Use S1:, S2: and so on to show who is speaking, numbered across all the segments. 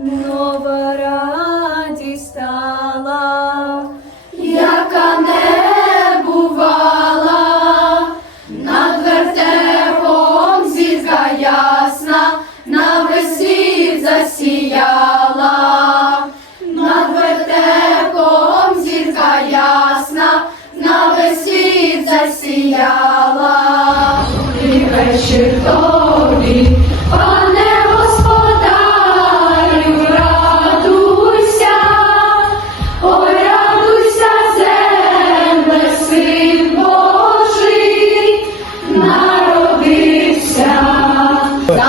S1: Нова радість стала, яка не бувала, над вертепом зірка ясна, на весь засіяла, над вертепом зірка ясна, на весь світ засіяла. І вечір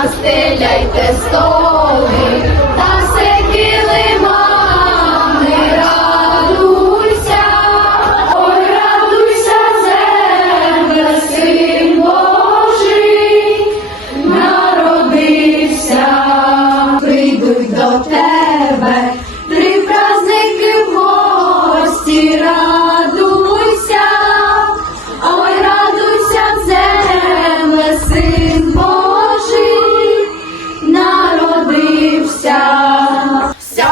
S1: Застеляйте столи та все килимами, радуйся, ой, радуйся, земле, син народився, прийдуть до тебе, три праздники в гості. Вся